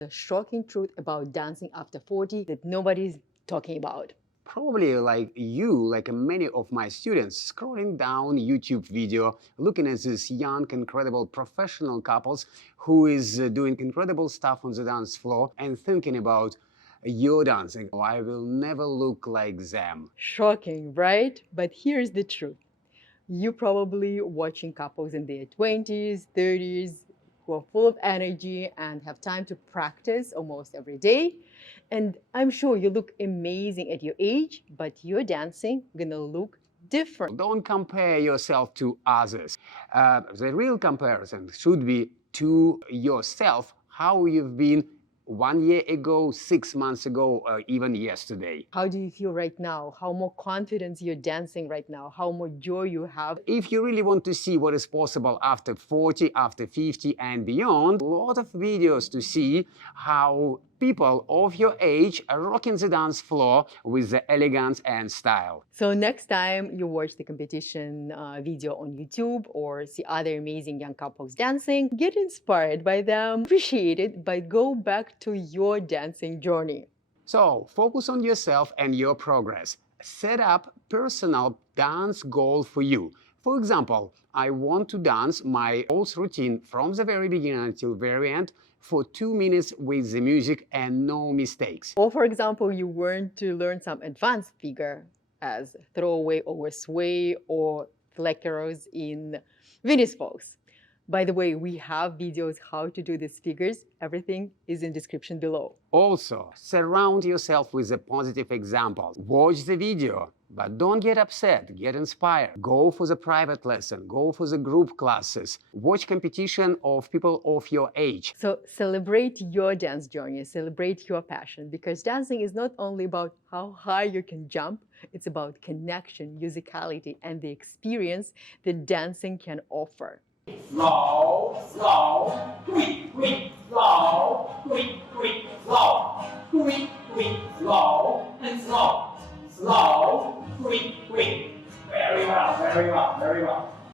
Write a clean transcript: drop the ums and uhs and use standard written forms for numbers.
The shocking truth about dancing after 40 that nobody's talking about. Probably like you, like many of my students, scrolling down YouTube video, looking at these young, incredible professional couples who is doing incredible stuff on the dance floor and thinking about your dancing. Oh, I will never look like them. Shocking, right? But here's the truth. You're probably watching couples in their 20s, 30s, who are full of energy and have time to practice almost every day. And I'm sure you look amazing at your age, but your dancing gonna look different. Don't compare yourself to others. The real comparison should be to yourself, how you've been 1 year ago, 6 months ago, or even yesterday. How do you feel right now? How more confidence you're dancing right now? How more joy you have? If you really want to see what is possible after 40, after 50 and beyond, a lot of videos to see how people of your age are rocking the dance floor with the elegance and style. So next time you watch the competition video on YouTube or see other amazing young couples dancing, get inspired by them, appreciate it, but go back to your dancing journey. So focus on yourself and your progress. Set up personal dance goal for you. For example, I want to dance my pulse routine from the very beginning until very end for 2 minutes with the music and no mistakes. Or for example, you want to learn some advanced figure as throwaway over sway or fleckeros in Venus Folks. By the way, we have videos how to do these figures. Everything is in description below. Also, surround yourself with a positive example. Watch the video, but don't get upset, get inspired. Go for the private lesson, go for the group classes. Watch competition of people of your age. So celebrate your dance journey, celebrate your passion, because dancing is not only about how high you can jump, it's about connection, musicality, and the experience that dancing can offer. Slow, slow, quick, quick, slow, quick, quick, slow, quick, quick, slow, and slow, slow, quick, quick. Very well, very well, very well.